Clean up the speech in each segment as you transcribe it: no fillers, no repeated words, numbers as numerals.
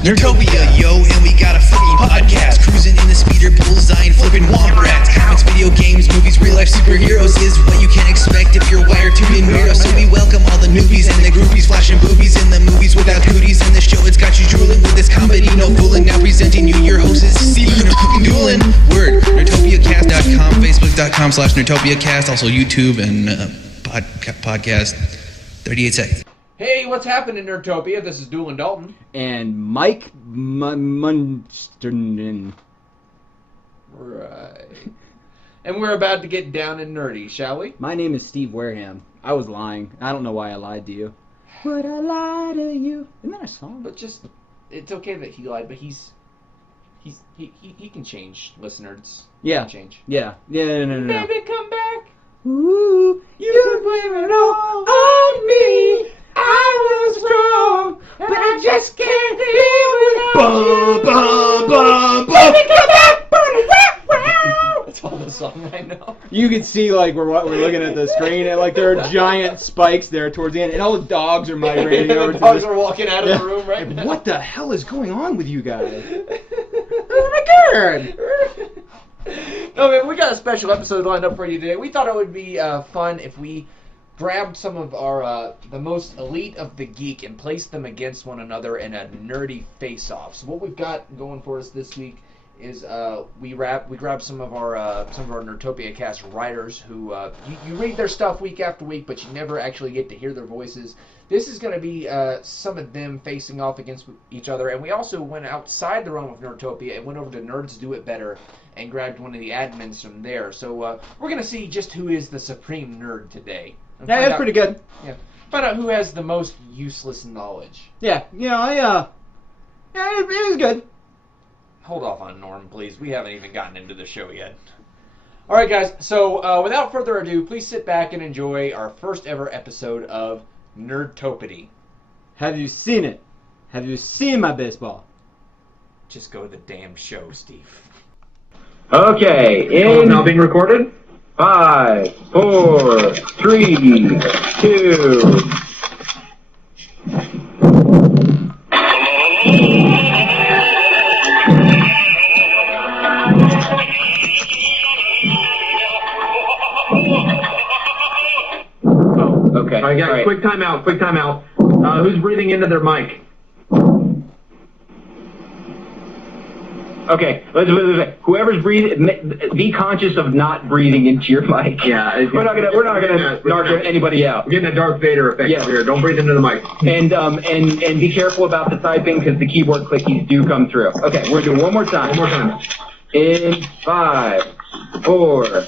Nerdtopia, yo, and we got a freaking podcast. Cruising in the speeder, bullseye, and flipping womp-rats. Comics, video games, movies, real-life superheroes is what you can expect if you're wired to be weirdo. So we welcome all the newbies and the groupies, flashing boobies in the movies without cooties. In the show, it's got you drooling with this comedy, no fooling. Now presenting you your host is Steve and Doolin. Word, NerdtopiaCast.com, Facebook.com/NerdtopiaCast, also YouTube and podcast, 38 seconds. Hey, what's happening, Nerdtopia? This is Doolin Dalton. And Mike Munsterman. Right. And we're about to get down and nerdy, shall we? My name is Steve Wareham. I was lying. I don't know why I lied to you. Would I lie to you? Isn't that a song? But just, it's okay that he lied, but he can change, listeners. Yeah. He can change. Yeah. No. Baby, come back. Ooh, you can blame it all on me. I was wrong, but I just can't live without you. Baby, come back. That's all the song I know. You can see, like, we're looking at the screen, and, like, there are giant spikes there towards the end, and all the dogs are migrating over The to dogs this. are walking out of the room right now. What the hell is going on with you guys? Oh, my God. No, man, we got a special episode lined up for you today. We thought it would be fun if we grabbed some of our the most elite of the geek and placed them against one another in a nerdy face-off. So what we've got going for us this week is we grabbed some of our Nerdtopia cast writers who you read their stuff week after week, but you never actually get to hear their voices. This is going to be some of them facing off against each other, and we also went outside the realm of Nerdtopia and went over to Nerds Do It Better and grabbed one of the admins from there. So we're going to see just who is the supreme nerd today. Yeah, that's pretty good. Yeah, find out who has the most useless knowledge. Yeah, it was good. Hold off on Norm, please. We haven't even gotten into the show yet. All right, guys. So without further ado, please sit back and enjoy our first ever episode of Nerdtopady. Have you seen it? Have you seen my baseball? Just go to the damn show, Steve. Okay, now being recorded. 5, 4, 3, 2. Okay. All right, guys, right. Quick time out. Who's breathing into their mic? Okay, whoever's breathing, be conscious of not breathing into your mic. Yeah, we're not gonna narc anybody out. We're getting a Darth Vader effect here. Don't breathe into the mic. And be careful about the typing because the keyboard clickies do come through. Okay, we're doing one more time. In 5, 4,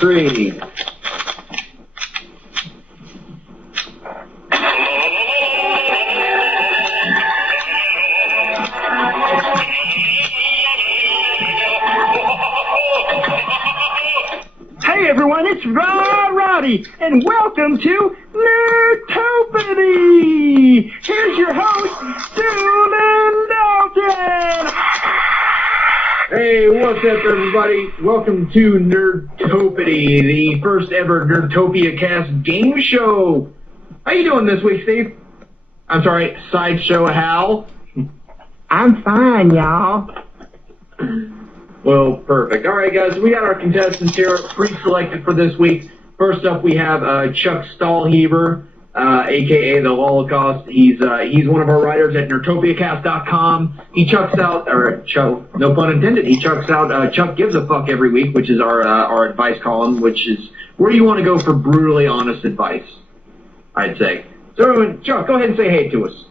3. Hey everyone, it's Roddy, and welcome to Nerdtopady! Here's your host, Doolin Dalton! Hey, what's up everybody? Welcome to Nerdtopady, the first ever Nerdtopia cast game show. How you doing this week, Steve? I'm sorry, Sideshow Hal? I'm fine, y'all. Well, perfect. All right, guys, we got our contestants here pre-selected for this week. First up, we have Chuck Stahlheber, a.k.a. The Holocaust. He's one of our writers at NerdtopiaCast.com. He chucks out, no pun intended, he chucks out Chuck Gives a Fuck every week, which is our advice column, which is where you want to go for brutally honest advice, I'd say. So, Chuck, go ahead and say hey to us.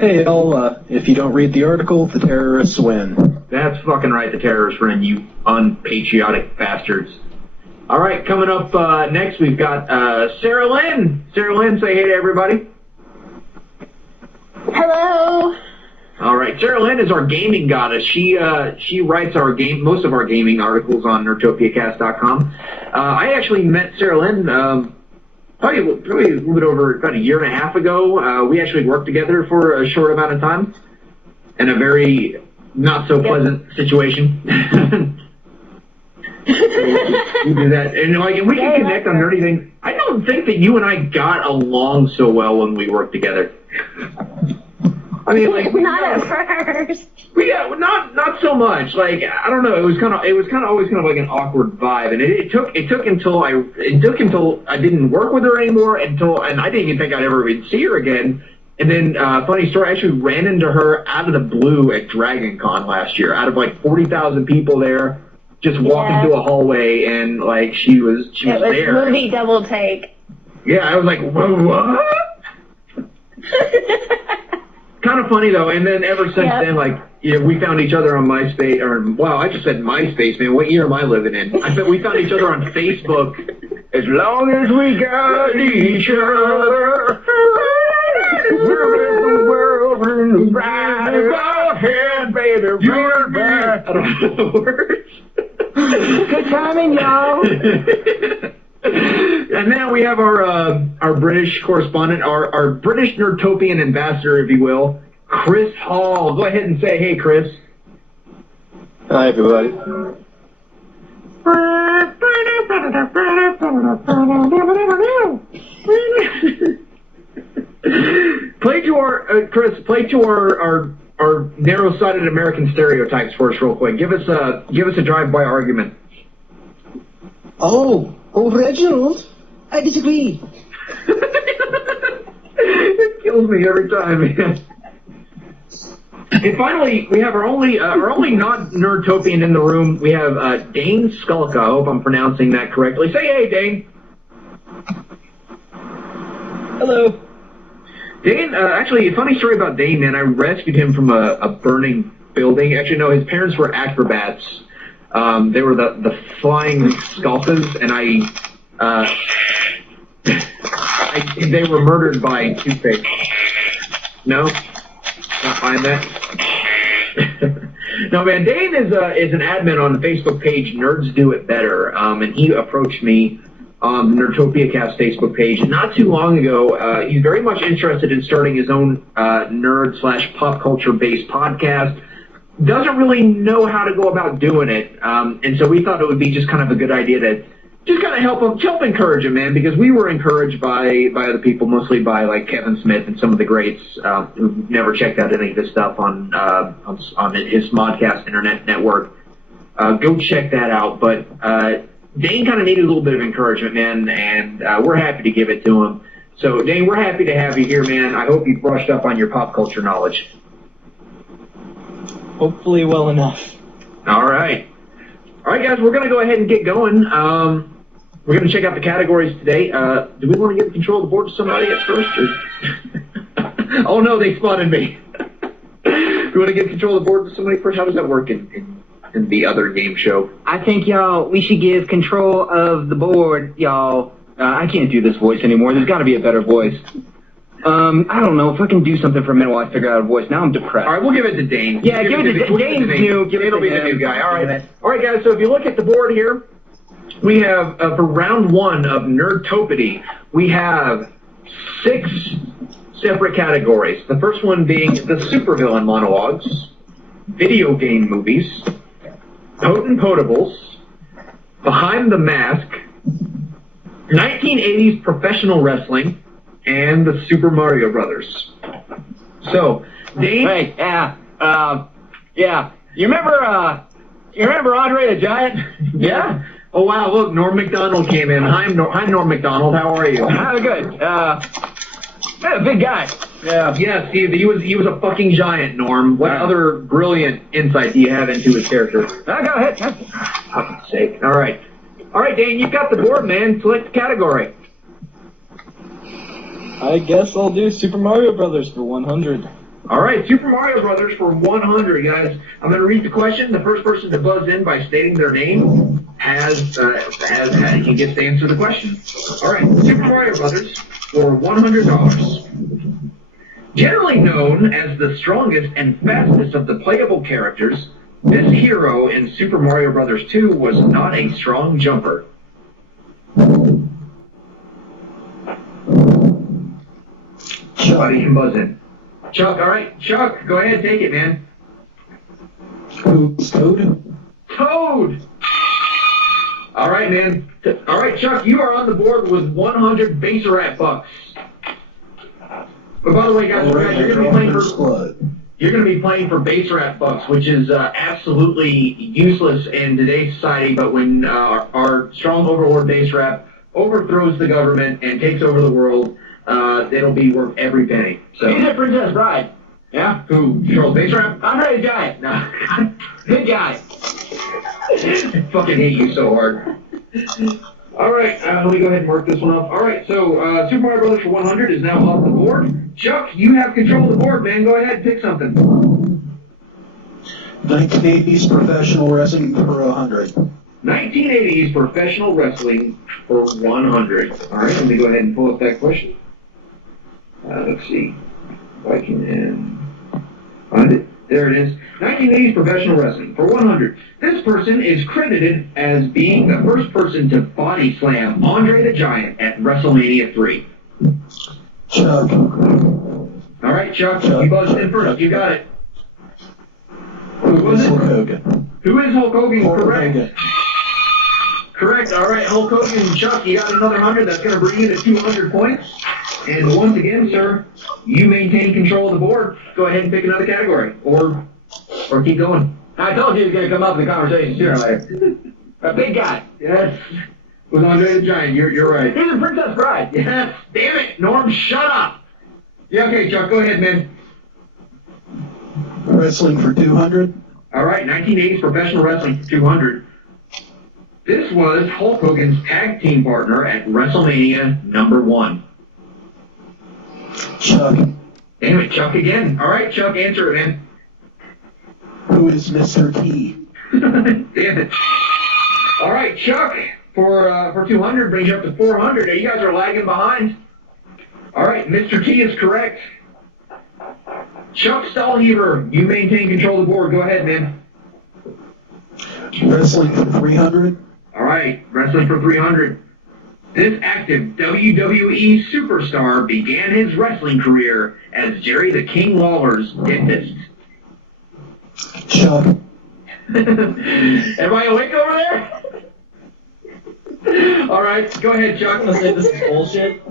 Hey, y'all, if you don't read the article, the terrorists win. That's fucking right, the terrorists win, you unpatriotic bastards. All right, coming up next, we've got Sarah Lynn. Sarah Lynn, say hey to everybody. Hello. All right, Sarah Lynn is our gaming goddess. She writes most of our gaming articles on NerdtopiaCast.com. I actually met Sarah Lynn probably a little bit over about a year and a half ago. We actually worked together for a short amount of time in a very not so pleasant situation. We do that, and we can connect on nerdy things. I don't think that you and I got along so well when we worked together. I mean, like Not at first. Yeah, not so much. Like I don't know. It was kind of always kind of like an awkward vibe, and it took until I didn't work with her anymore and I didn't even think I'd ever even see her again. And then funny story, I actually ran into her out of the blue at Dragon Con last year. Out of like 40,000 people there, just walking through a hallway, and like she was there. It was movie double take. Yeah, I was like, whoa, what? Kind of funny though, and then ever since then, like, we found each other on MySpace, I just said MySpace, man. What year am I living in? I said we found each other on Facebook. As long as we got each other, we're in the world in right of our hand, baby. I don't know the words. Good timing, y'all. And now we have our British correspondent, our British Nerdtopian ambassador, if you will, Chris Hall. Go ahead and say, hey, Chris. Hi, everybody. Play to our narrow-sided American stereotypes for us real quick. Give us a drive-by argument. Oh, Reginald, I disagree. It kills me every time, man. And finally, we have our only non-Nerdtopian in the room. We have Dane Skulka. I hope I'm pronouncing that correctly. Say hey, Dane. Hello. Dane, actually, a funny story about Dane, man. I rescued him from a burning building. Actually, no, his parents were acrobats. They were the flying Skulkas, and they were murdered by Two-Face. No? Not find that? No, man, Dane is an admin on the Facebook page Nerds Do It Better, and he approached me on the NerdtopiaCast Facebook page not too long ago. He's very much interested in starting his own nerd/pop culture based podcast. Doesn't really know how to go about doing it, and so we thought it would be just kind of a good idea to just kind of help encourage him, man, because we were encouraged by other people, mostly by like Kevin Smith and some of the greats who never checked out any of this stuff on his Smodcast internet network. Go check that out. But Dane kind of needed a little bit of encouragement, man, and we're happy to give it to him. So Dane, we're happy to have you here, man. I hope you brushed up on your pop culture knowledge. Hopefully well enough. All right, guys, we're going to go ahead and get going. We're going to check out the categories today. Do we want to give control of the board to somebody at first? Or... Oh, no, they spotted me. Do we want to give control of the board to somebody first? How does that work in the other game show? I think, we should give control of the board, y'all. I can't do this voice anymore. There's got to be a better voice. I don't know if I can do something for a minute while I figure out a voice. Now I'm depressed. All right, we'll give it to Dane. Yeah, give it to Dane's new. It'll be the new guy. All right, guys. So if you look at the board here, we have for round one of Nerdtopady, we have 6 separate categories. The first one being the supervillain monologues, video game movies, potent potables, behind the mask, 1980s professional wrestling, and the Super Mario Brothers. So, Dane. Hey, yeah. You remember Andre the Giant? Yeah. Oh wow! Look, Norm Macdonald came in. Hi, Norm Macdonald. How are you? Good. Big guy. Yeah. Yes, he was a fucking giant, Norm. What other brilliant insight do you have into his character? Go ahead. For fuck's sake. All right, Dane, you've got the board, man. Select the category. I guess I'll do Super Mario Brothers for 100. All right, Super Mario Brothers for 100, guys. I'm going to read the question. The first person to buzz in by stating their name he gets to answer the question. All right, Super Mario Brothers for $100. Generally known as the strongest and fastest of the playable characters, this hero in Super Mario Brothers 2 was not a strong jumper. Somebody can buzz in. Chuck, all right. Chuck, go ahead, take it, man. Toad! All right, man. All right, Chuck, you are on the board with 100 Baserat bucks. But by the way, guys, you're going Blood. to be playing for base rat bucks, which is absolutely useless in today's society. But when our strong overlord base rat overthrows the government and takes over the world, it'll be worth every penny. So He's a Princess Bride. yeah, who controls base rat? Andre the Giant. No, Good guy. I fucking hate you so hard. All right, let me go ahead and mark this one off. All right, so Super Mario Brothers for 100 is now off the board. Chuck, you have control of the board, man. Go ahead, pick something. 1980s professional wrestling for 100. 1980s professional wrestling for 100. All right, let me go ahead and pull up that question. Let's see if I can find it. There it is. 1980s professional wrestling for 100. This person is credited as being the first person to body slam Andre the Giant at WrestleMania 3. Chuck. All right, Chuck, you buzzed in first. You got it. Who was it? Hulk Hogan. Who is Hulk Hogan? Hulk Correct. Hogan. Correct. All right, Hulk Hogan and Chuck, you got another 100. That's going to bring you to 200 points. And once again, sir, you maintain control of the board. Go ahead and pick another category, or keep going. I told you he was going to come up in the conversation sooner or later. A big guy. Yes. With Andre the Giant, you're right. He's a Princess Bride. Yes. Damn it, Norm, shut up. Yeah, okay, Chuck, go ahead, man. Wrestling for 200. All right, 1980s professional wrestling for 200. This was Hulk Hogan's tag team partner at WrestleMania number 1. Chuck. Damn it, Chuck again. All right, Chuck, answer it, man. Who is Mr. T? Damn it. All right, Chuck, for 200 brings you up to 400. Now, you guys are lagging behind. All right, Mr. T is correct. Chuck Stahlheber, you maintain control of the board. Go ahead, man. Wrestling for 300. All right, wrestling for 300. This active WWE superstar began his wrestling career as Jerry the King Lawler's dentist. Chuck. Everybody awake over there? All right, go ahead, Chuck. I'm gonna say this is bullshit.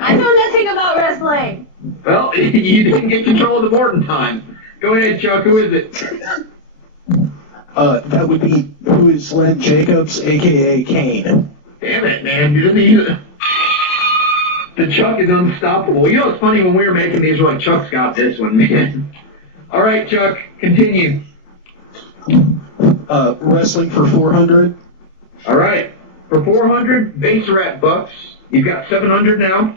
I know nothing about wrestling. Well, you didn't get control of the board in time. Go ahead, Chuck. Who is it? That would be who is Len Jacobs, a.k.a. Kane. Damn it, man. You didn't even... The Chuck is unstoppable. You know what's funny? When we were making these, we're like, Chuck's got this one, man. All right, Chuck, continue. Wrestling for 400. All right. For 400 base rat bucks, you've got 700 now.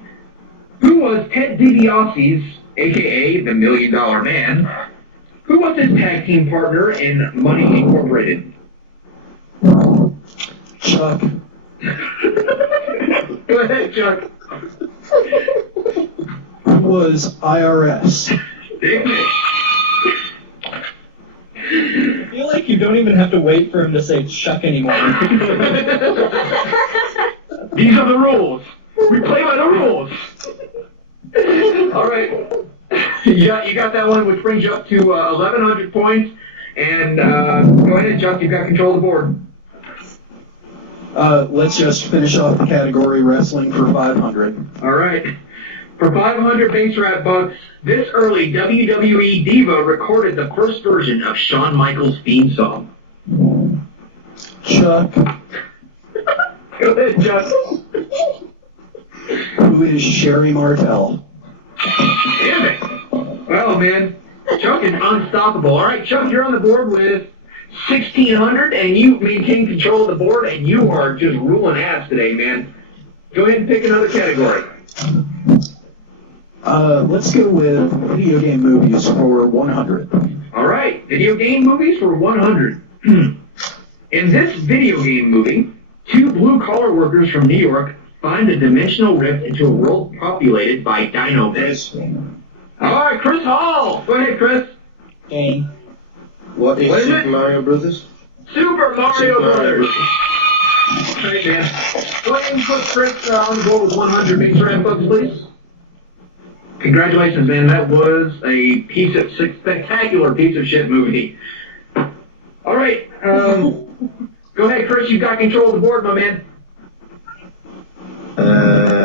Who was Ted DiBiase's, a.k.a. the $1 Million Man? Who was his tag team partner in Money Incorporated? Chuck. Go ahead, Chuck. Who was IRS? Damn it. I feel like you don't even have to wait for him to say Chuck anymore. These are the rules. We play by the rules. All right. You got that one, which brings you up to 1,100 points. And go ahead, Chuck. You've got control of the board. Let's just finish off the category wrestling for 500. All right. For 500 base rat bucks, this early WWE diva recorded the first version of Shawn Michaels' theme song. Chuck. Go ahead, Chuck. Who is Sherry Martel? Damn it. Well, man, Chuck is unstoppable. All right, Chuck, you're on the board with 1,600, and you maintain control of the board, and you are just ruling ass today, man. Go ahead and pick another category. Let's go with video game movies for 100. All right, video game movies for 100. In this video game movie, two blue-collar workers from New York find a dimensional rift into a world populated by dino bits. All right, Chris Hall. Go ahead, Chris. Game. What is What is Super it? Mario Brothers? Super Mario Super Mario Brothers. All right, man. Go ahead and put Chris on the board with 100 base rat bucks, please. Congratulations, man. That was a spectacular piece of shit movie. All right. Go ahead, Chris. You've got control of the board, my man.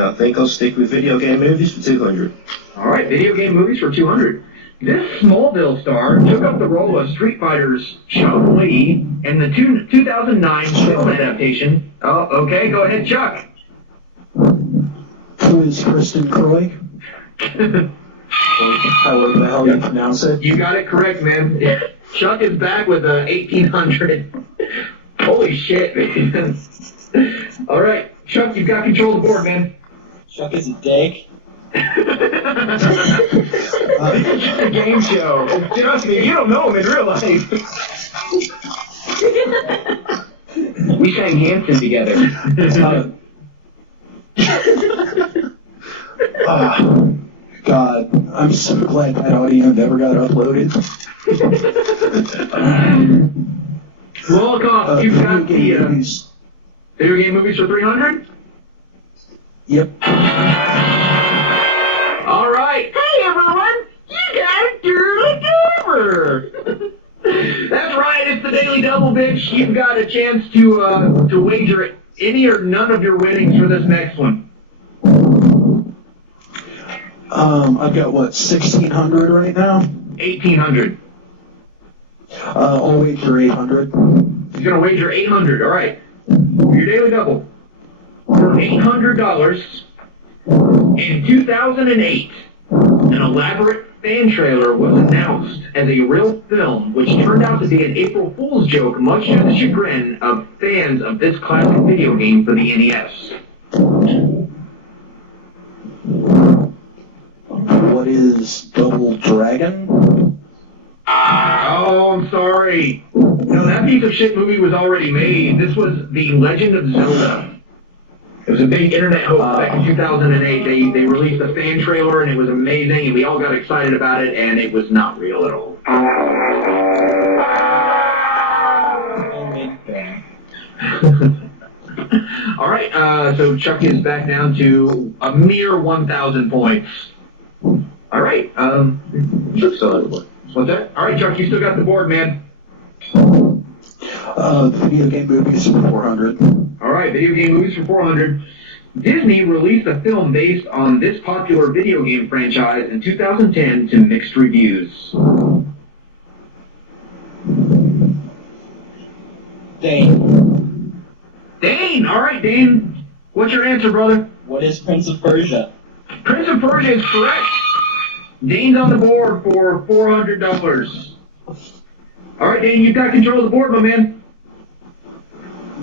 I think I'll stick with video game movies for 200. All right, video game movies for 200. This Smallville star took up the role of Street Fighter's Chuck Lee in the 2009 film adaptation. Oh, okay, go ahead, Chuck. Who is Kristen Croy? However the hell you pronounce it. You got it correct, man. Chuck is back with 1800. Holy shit, man. All right, Chuck, you've got control of the board, man. Chuck is a dick. It's just a game show. Trust me, you don't know him in real life. We sang Hanson together. God, I'm so glad that audio never got uploaded. Roll call. You've got the movies. video game movies for 300? Yep. All right. Hey, everyone. You got a Dirty Double. That's right. It's the Daily Double, bitch. You've got a chance to wager any or none of your winnings for this next one. I've got, 1,600 right now? 1,800. I'll wager 800. He's going to wager 800. All right. Your Daily Double. For $800, in 2008, an elaborate fan trailer was announced as a real film, which turned out to be an April Fool's joke, much to the chagrin of fans of this classic video game for the NES. What is Double Dragon? Oh, I'm sorry. No, that piece of shit movie was already made. This was The Legend of Zelda. It was a big internet hoax back in 2008. They released a fan trailer, and it was amazing, and we all got excited about it, and it was not real at all. All right, so Chuck is back down to a mere 1,000 points. All right, Chuck still has the board. What's that? All right, Chuck, you still got the board, man. Video game movies for 400. All right, video game movies for 400. Disney released a film based on this popular video game franchise in 2010 to mixed reviews. Dane. Dane! All right, Dane. What's your answer, brother? What is Prince of Persia? Prince of Persia is correct. Dane's on the board for $400. All right, Dane, you've got control of the board, my man.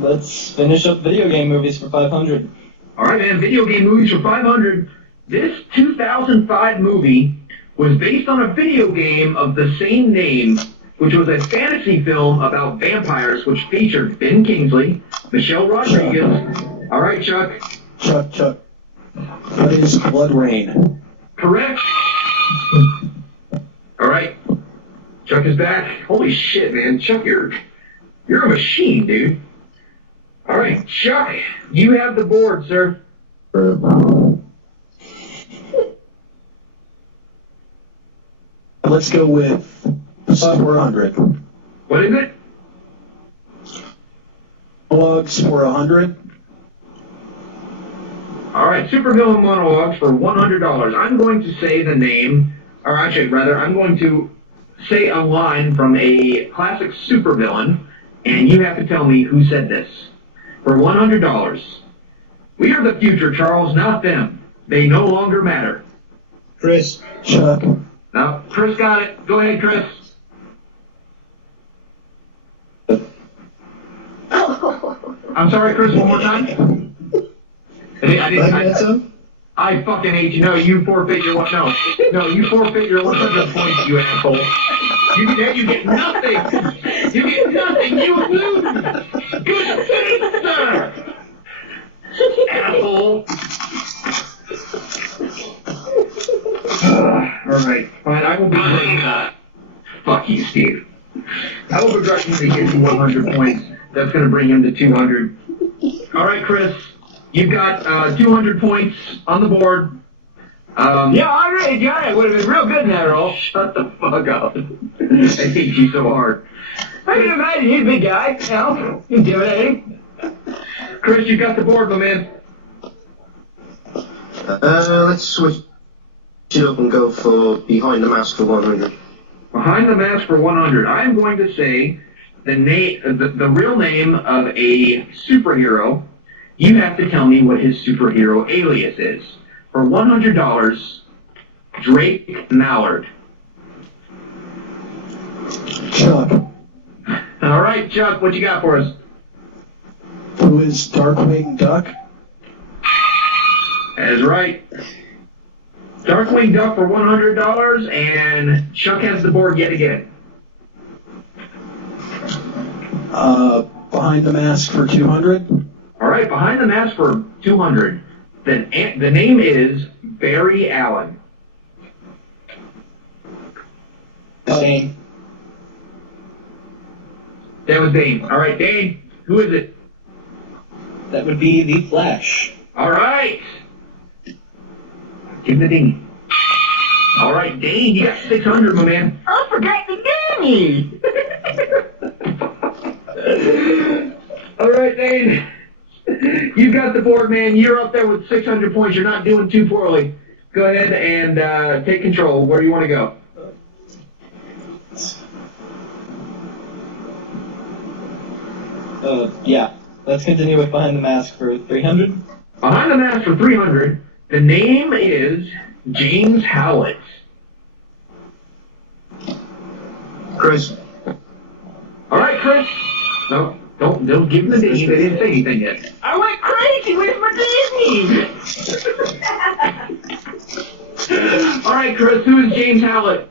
Let's finish up video game movies for 500. All right, man, video game movies for 500. This 2005 movie was based on a video game of the same name, which was a fantasy film about vampires, which featured Ben Kingsley, Michelle Rodriguez. All right, Chuck. Chuck. What is Blood Rain? Correct. All right. Chuck is back. Holy shit, man. Chuck, you're a machine, dude. All right, Chuck, you have the board, sir. Let's go with 400. What is it? Monologues for 100. All right, supervillain monologues for $100. I'm going to say the name, or actually, rather, I'm going to say a line from a classic supervillain, and you have to tell me who said this. For $100. We are the future, Charles, not them. They no longer matter. Chris. Chuck. Now, Chris got it. Go ahead, Chris. I'm sorry, Chris, one more time. I fucking hate you. No, you forfeit your one. No, you forfeit your 100 points, you asshole. You get nothing. You get nothing. You lose. Good sir. Asshole. All right, fine. I will be fuck you, Steve. I will begrudgingly give you 100 points. That's going to bring him to 200. All right, Chris. You've got 200 points on the board. Yeah, all right, got it. Would have been real good in that role. Shut the fuck up. I hate you so hard. I can imagine he's a big guy, you know, intimidating. Chris, you got the board, my man. Let's switch it up and go for Behind the Mask for 100. Behind the Mask for 100. I'm going to say the real name of a superhero. You have to tell me what his superhero alias is. For $100, Drake Mallard. Chuck. All right, Chuck, what you got for us? Who is Darkwing Duck? That is right. Darkwing Duck for $100, and Chuck has the board yet again. Behind the Mask for 200. All right, Behind the Mask for 200. The name is Barry Allen. Dane. That was Dane. All right, Dane, who is it? That would be the Flash. All right. Give him the ding. All right, Dane, you got 600, my man. I forgot the dingy. All right, Dane. You got the board, man. You're up there with 600 points. You're not doing too poorly. Go ahead and take control. Where do you want to go? Yeah. Let's continue with Behind the Mask for 300. Behind the Mask for 300. The name is James Howlett. Chris. All right, Chris. No, don't give him the ding. They didn't say anything yet. I went crazy with my dingy. All right, Chris. Who is James Howlett?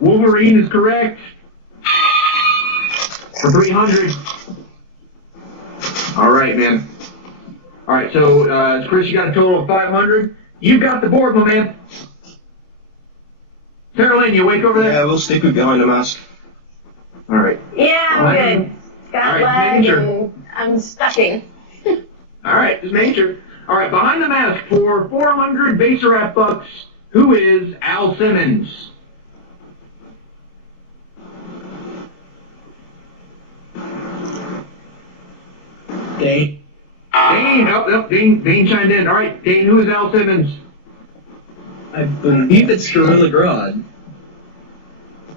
Wolverine is correct. For 300. All right, man. All right, so Chris, you got a total of 500. You got the board, my man. Sarah Lynn, you awake over there? Yeah, we'll stick with Behind the Mask. All right. Yeah, I'm All right. good. Got All right, lag making sure. and I'm stucking. All right, just making sure. All right, Behind the Mask for 400 base rap bucks. Who is Al Simmons? Dane. Dane, Dane chimed in. All right, Dane, who is Al Simmons? I believe it's Gorilla Grodd.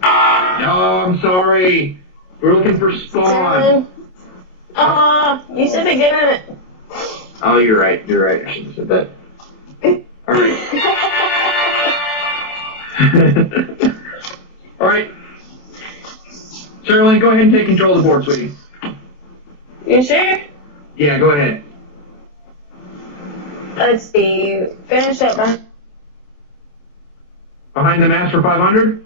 No, I'm sorry. We're looking for Spawn. You said again. Oh, you're right. I shouldn't have said that. All right. All right. Sterling, go ahead and take control of the board, sweetie. You sure? Yeah, go ahead. Let's see. Finish up, man. Behind the Mask for 500?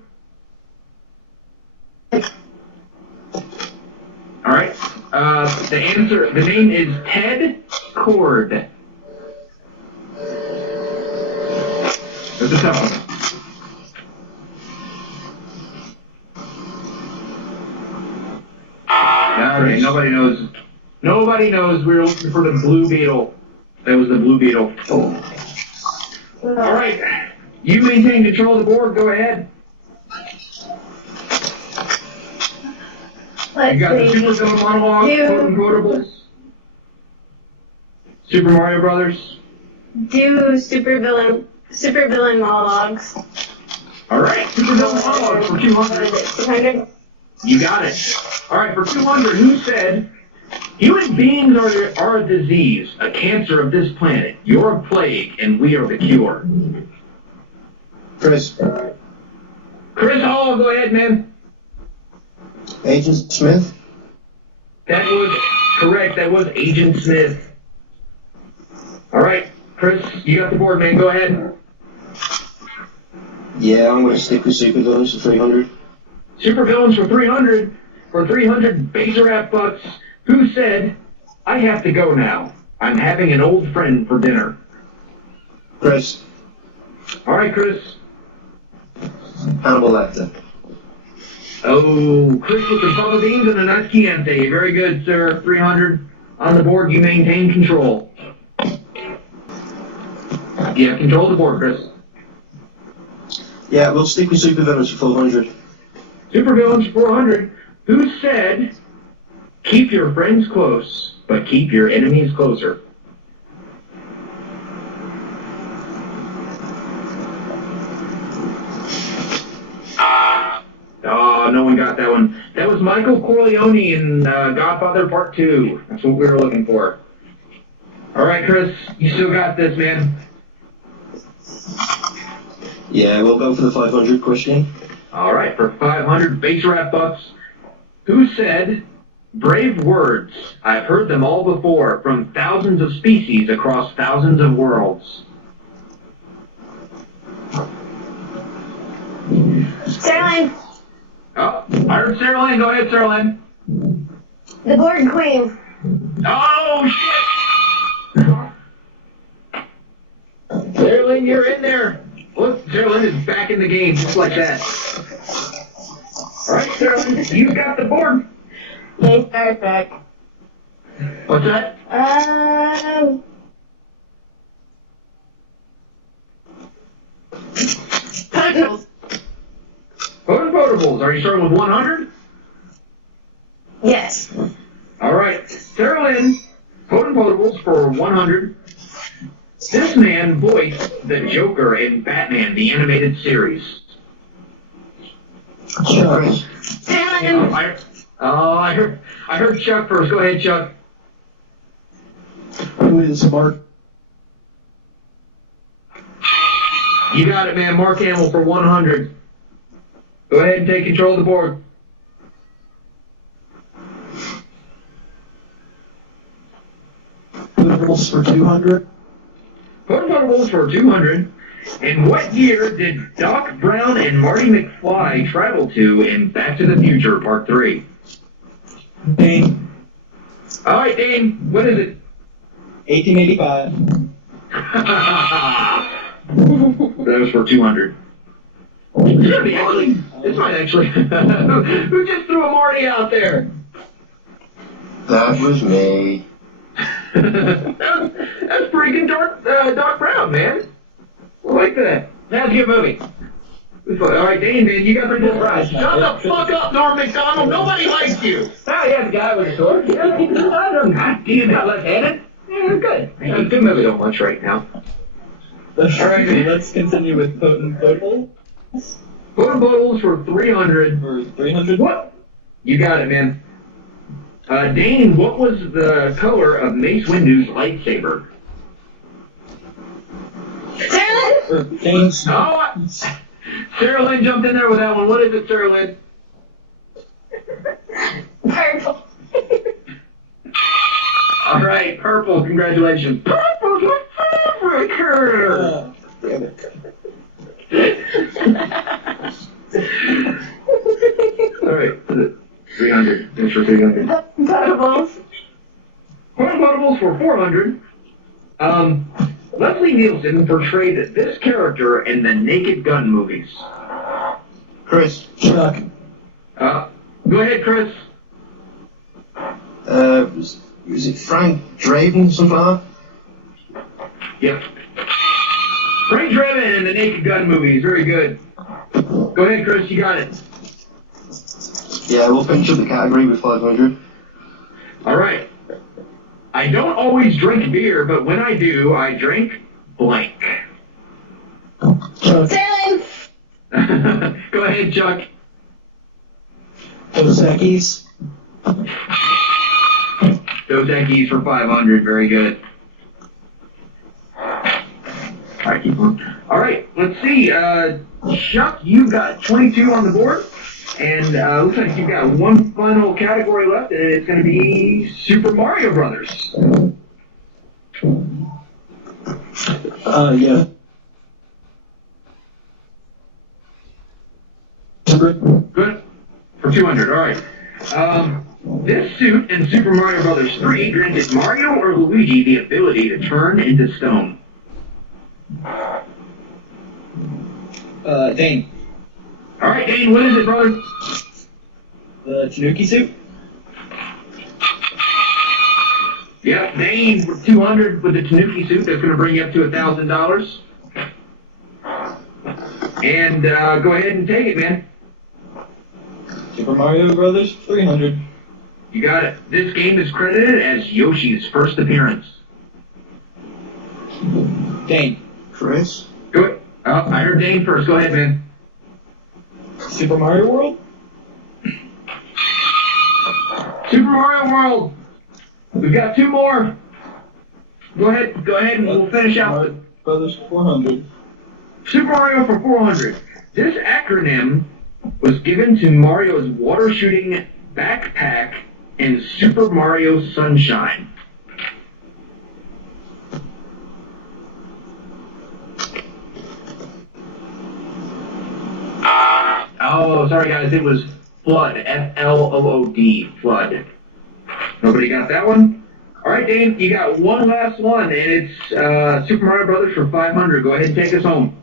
All right. The name is Ted Cord. That's a tough one. All right, nobody knows. Nobody knows. We were looking for the Blue Beetle. That was the Blue Beetle. Oh. All right. You maintain control of the board. Go ahead. Let's You got the see. Super Villain monologue, quote quotables. Super Mario Brothers. Do supervillain monologues. All right, Super Villain monologue for 200. 200. You got it. All right, for 200, who said, human beings are a disease, a cancer of this planet. You're a plague, and we are the cure. Chris. Chris Hall, go ahead, man. Agent Smith. That was correct. That was Agent Smith. All right, Chris, you got the board, man. Go ahead. Yeah, I'm going to stick with Super Villains for 300. Super Villains for 300. For 300 base rap bucks. Who said, I have to go now. I'm having an old friend for dinner. Chris. All right, Chris. Hannibal Lecter. Oh, Chris with the Bubba Beans and a nice Chianti. Very good, sir. 300 on the board. You maintain control. You have control of the board, Chris. Yeah, we'll stick with Super Villains for 400. Super Villains for 400. Who said, keep your friends close, but keep your enemies closer. Oh, no one got that one. That was Michael Corleone in Godfather Part 2. That's what we were looking for. All right, Chris, you still got this, man. Yeah, we'll go for the 500 question. All right, for 500 base rap bucks. Who said, "Brave words, I've heard them all before, from thousands of species across thousands of worlds"? Sterling, Oh, I heard Sarah Lynn. Go ahead, Sarah Lynn. the Borg Queen. Oh, shit! Sarah Lynn, you're in there. Look, Sarah Lynn is back in the game, just like that. All right, Sarah Lynn, you got the board. Yay, Star Trek. What's that? Potables. Potables. Are you starting with 100? Yes. All right, Sarah Lynn, Potables for 100. This man voiced the Joker in Batman, the animated series. Chuck. Sterling. I heard Chuck first. Go ahead, Chuck. Who is Mark? You got it, man. Mark Hamill for 100. Go ahead and take control of the board. Potables for 200. Potables for 200. In what year did Doc Brown and Marty McFly travel to in Back to the Future Part 3? Dane, All right, Dane, what is it? 1885. That was for 200. This might actually. Who just threw a Marty out there? That was me. That's pretty good, Doc Brown, man. I like that. That's a good movie. All right, Dane, man, you got the full prize. Shut the fuck up, Norm McDonald. Nobody likes you. Oh, yeah, the guy with the sword. Yeah, he's not left-handed. Yeah, good. Yeah, good movie. So much right now. All right, let's continue with Potable. Potables for 300. For 300? What? You got it, man. Dane, what was the color of Mace Windu's lightsaber? Sterling. Or Dane. Oh, Sarah Lynn jumped in there with that one. What is it, Sarah Lynn? Purple. All right, purple. Congratulations. Purple's my favorite color. Damn it. All right, 300. Thanks for 300. Potables. Potables for 400. Leslie Nielsen portrayed this character in the Naked Gun movies. Chris. Chuck. Go ahead, Chris. Was it Frank Draven, something like that? Yep. Frank Drebin in the Naked Gun movies. Very good. Go ahead, Chris. You got it. Yeah, we'll finish up the category with 500. All right. I don't always drink beer, but when I do, I drink blank. Chuck. Sterling. Go ahead, Chuck. Dos Equis. Dos Equis for 500. Very good. All right, keep going. All right, let's see. Chuck, you got 22 on the board. And looks like you've got one final category left, and it's going to be Super Mario Brothers. Yeah. Good. For 200, all right. This suit in Super Mario Brothers 3 granted Mario or Luigi the ability to turn into stone. Dane. All right, Dane, what is it, brother? The Tanuki suit? Yep, Dane for 200 with the Tanuki suit. That's going to bring you up to $1,000. And go ahead and take it, man. Super Mario Brothers, 300. You got it. This game is credited as Yoshi's first appearance. Dane. Chris? Good. Oh, I heard Dane first. Go ahead, man. Super Mario World? Super Mario World. We've got two more. Go ahead, and we'll finish out. Mario Brothers 400. Super Mario for 400. This acronym was given to Mario's water shooting backpack in Super Mario Sunshine. Oh, sorry guys, it was Flood. Flood. Flood. Nobody got that one? Alright, Dane, you got one last one, and it's Super Mario Brothers for 500. Go ahead and take us home.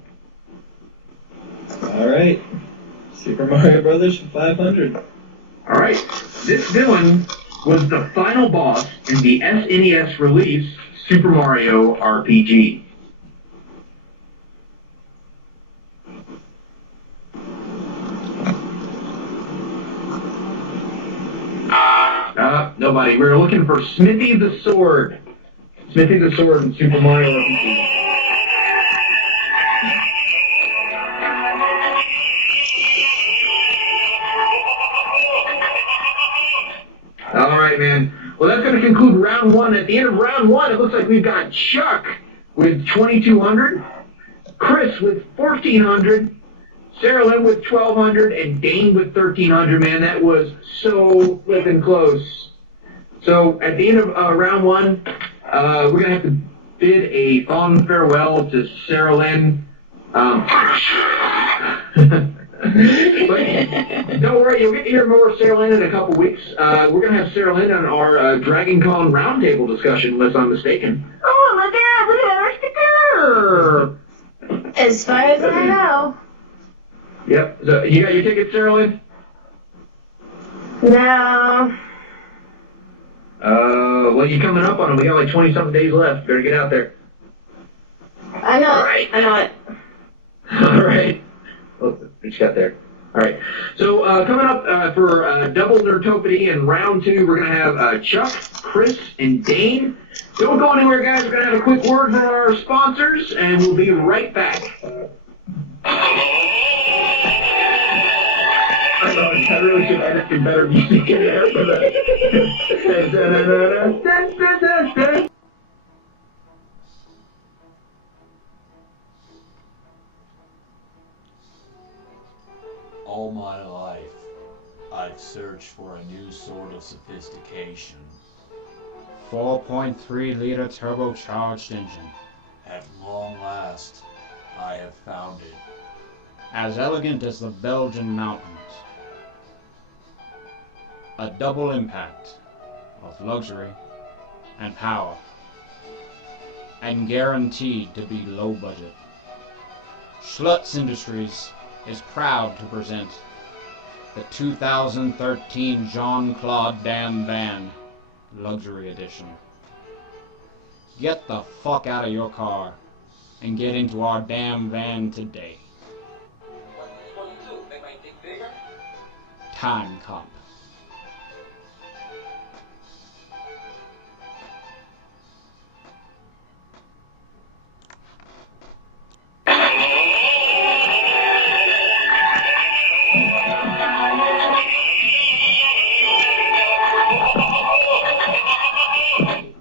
Alright. Super Mario Brothers for 500. Alright, this villain was the final boss in the SNES release Super Mario RPG. Nobody. We're looking for Smithy the Sword. Smithy the Sword in Super Mario RPG. All right, man. Well, that's going to conclude round one. At the end of round one, it looks like we've got Chuck with 2,200, Chris with 1,400, Sarah Lynn with 1,200, and Dane with 1,300. Man, that was so flipping close. So at the end of round one, we're going to have to bid a fond farewell to Sarah Lynn. But don't worry, you'll get to hear more of Sarah Lynn in a couple weeks. We're going to have Sarah Lynn on our Dragon Con roundtable discussion, unless I'm mistaken. Oh, look at that! As far as I know. Yep. So you got your tickets, Sarah Lynn? No. Well, you're coming up on them. We got like 20-something days left. Better get out there. I know All it. right. I know it. All right. Oh, we just got there. All right. So coming up for double Nerdtopady in round two, we're going to have Chuck, Chris, and Dane. Don't go anywhere, guys. We're going to have a quick word from our sponsors, and we'll be right back. I really should edit some better music in there for that. All my life, I've searched for a new sort of sophistication. 4.3-liter turbocharged engine. At long last, I have found it. As elegant as the Belgian mountains. A double impact of luxury and power. And guaranteed to be low budget. Schlutz Industries is proud to present the 2013 Jean-Claude Van Damme Luxury Edition. Get the fuck out of your car and get into our damn van today. What do you do? Make my dick bigger? Time Cop.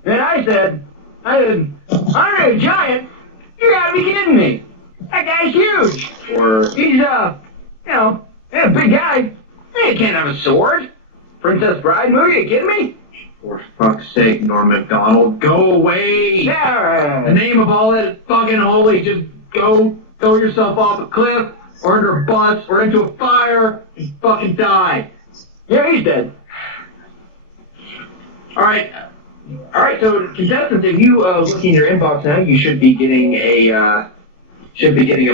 And I said, Andre the Giant? You gotta be kidding me. That guy's huge. He's, a big guy. He can't have a sword. Princess Bride movie, you kidding me? For fuck's sake, Norm Macdonald, go away. Yeah. The name of all that fucking holy, just go throw yourself off a cliff, or under a bus, or into a fire, and fucking die. Yeah, he's dead. Alright, so contestants, if you look in your inbox now, you should be getting a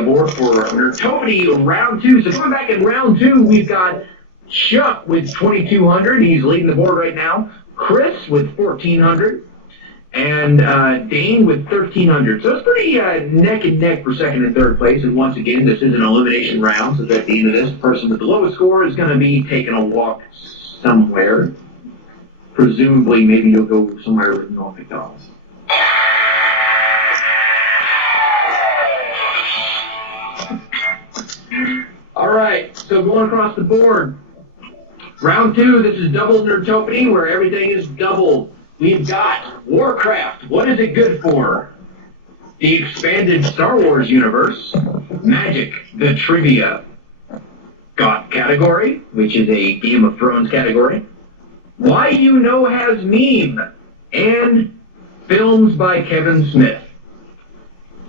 board for Nerdtopady round two. So coming back in round two, we've got Chuck with 2,200. He's leading the board right now. Chris with 1,400, and Dane with 1,300. So it's pretty neck and neck for second and third place. And once again, this is an elimination round. So at the end of this, the person with the lowest score is going to be taking a walk somewhere. presumably maybe you'll go somewhere with no McDonald's. Alright, so going across the board. Round 2, this is double Nerdtopady, where everything is doubled. We've got Warcraft. What is it good for? The expanded Star Wars universe. Magic, the trivia. Got category, which is a Game of Thrones category. Why You Know Has Meme. And films by Kevin Smith.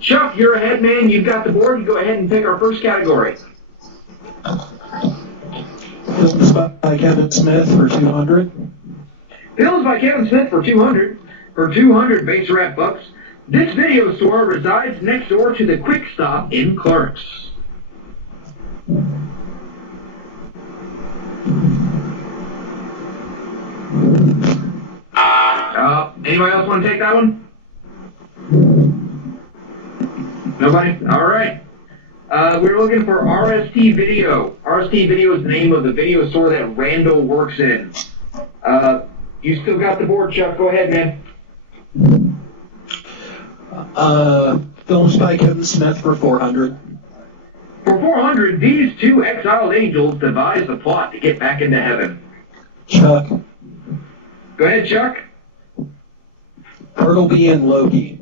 Chuck, you're ahead, man. You've got the board. You go ahead and pick our first category. Films by Kevin Smith for 200. Films by Kevin Smith for 200. For 200 base rap bucks. This video store resides next door to the Quick Stop in Clarks. Anybody else want to take that one? Nobody? All right. We're looking for RST Video. RST Video is the name of the video store that Randall works in. You still got the board, Chuck. Go ahead, man. Films by Kevin Smith for 400. For 400, these two exiled angels devise a plot to get back into heaven. Chuck. Go ahead, Chuck. Bartleby and Loki.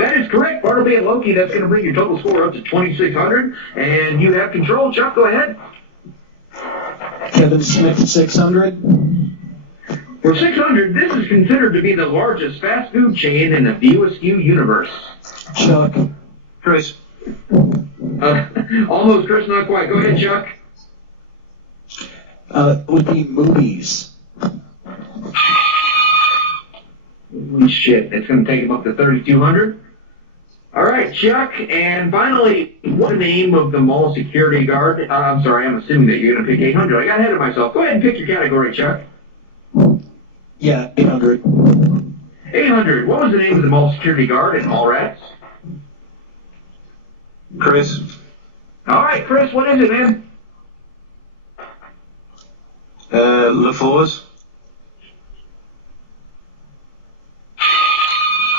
That is correct. Bartleby and Loki. That's going to bring your total score up to 2,600. And you have control. Chuck, go ahead. Kevin Smith 600. For 600, this is considered to be the largest fast food chain in the View Askew universe. Chuck. Chris. Almost, Chris, not quite. Go ahead, Chuck. Would be movies. Holy shit, it's going to take him up to 3,200. All right, Chuck, and finally, what's the name of the mall security guard? I'm sorry, I'm assuming that you're going to pick 800. I got ahead of myself. Go ahead and pick your category, Chuck. Yeah, 800. 800. What was the name of the mall security guard in Mallrats? Chris. All right, Chris, what is it, man? LaForce.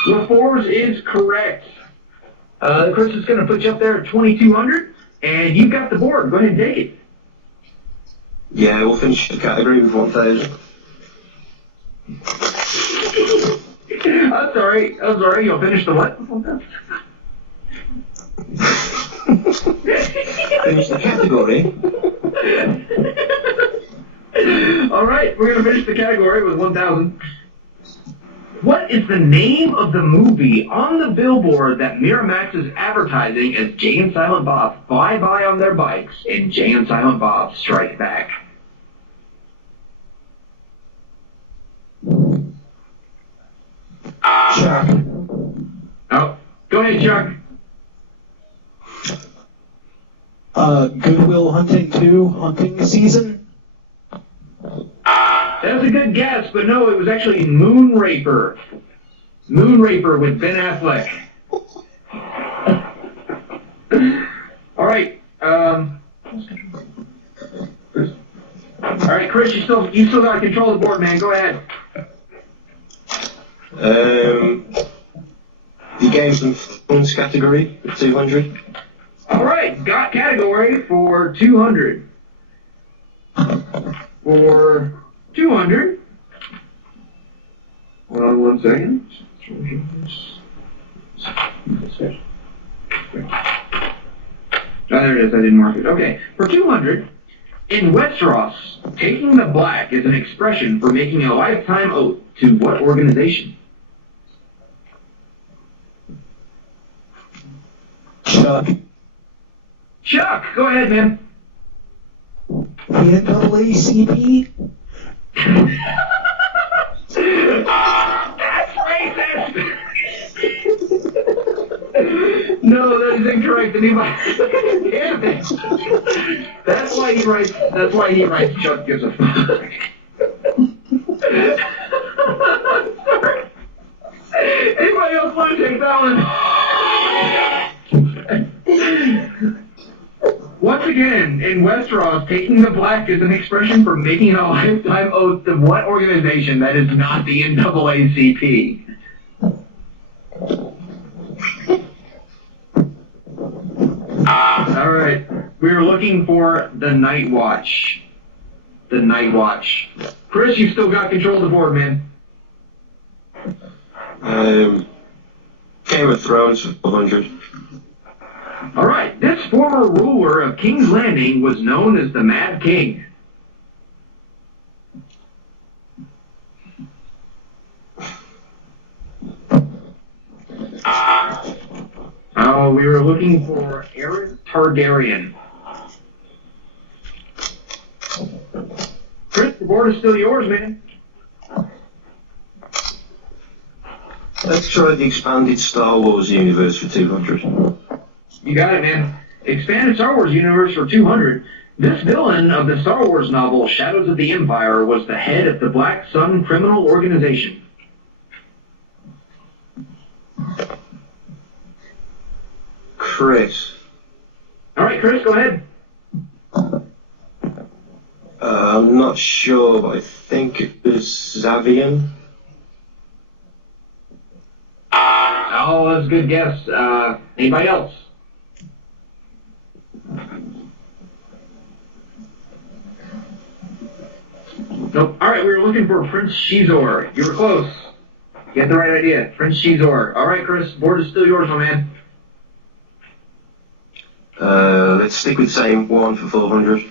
LaForce is correct. Chris is going to put you up there at 2,200, and you've got the board. Go ahead and take it. Yeah, we'll finish the category with 1,000. I'm sorry. You'll finish the what? Finish the category. All right, we're going to finish the category with 1,000. What is the name of the movie on the billboard that Miramax is advertising as Jay and Silent Bob fly by on their bikes and Jay and Silent Bob strike back? Chuck. Oh, go ahead, Chuck. Goodwill Hunting 2, Hunting Season. That's a good guess, but no, it was actually Moonraper. Moonraper with Ben Affleck. All right. All right, Chris, you still got control of the board, man. Go ahead. The games and films category for 200. All right, got category for 200. For 200. Hold on 1 second. Oh, there it is. I didn't mark it. Okay. For 200, in Westeros, taking the black is an expression for making a lifetime oath to what organization? Chuck. Chuck, go ahead, man. NAACP. That's racist. No, that is incorrect. Damn it. That's why he writes Chuck gives a fuck. Sorry. Anybody else want to take that one? What's Once again, in Westeros, taking the black is an expression for making a lifetime oath to what organization that is not the NAACP? All right. We were looking for the Night Watch. The Night Watch. Chris, you've still got control of the board, man. Game of Thrones, 100. All right. This former ruler of King's Landing was known as the Mad King. Oh, we were looking for Aerys Targaryen. Chris, the board is still yours, man. Let's try the expanded Star Wars universe for 200. You got it, man. Expanded Star Wars universe for 200. This villain of the Star Wars novel Shadows of the Empire was the head of the Black Sun criminal organization. Chris. All right, Chris, go ahead. I'm not sure, but I think it was Xavian. Oh, that's a good guess. Anybody else? Nope. All right, we were looking for Prince Shizor. You were close. You had the right idea. Prince Shizor. All right, Chris, board is still yours, my man. Let's stick with the same one for 400.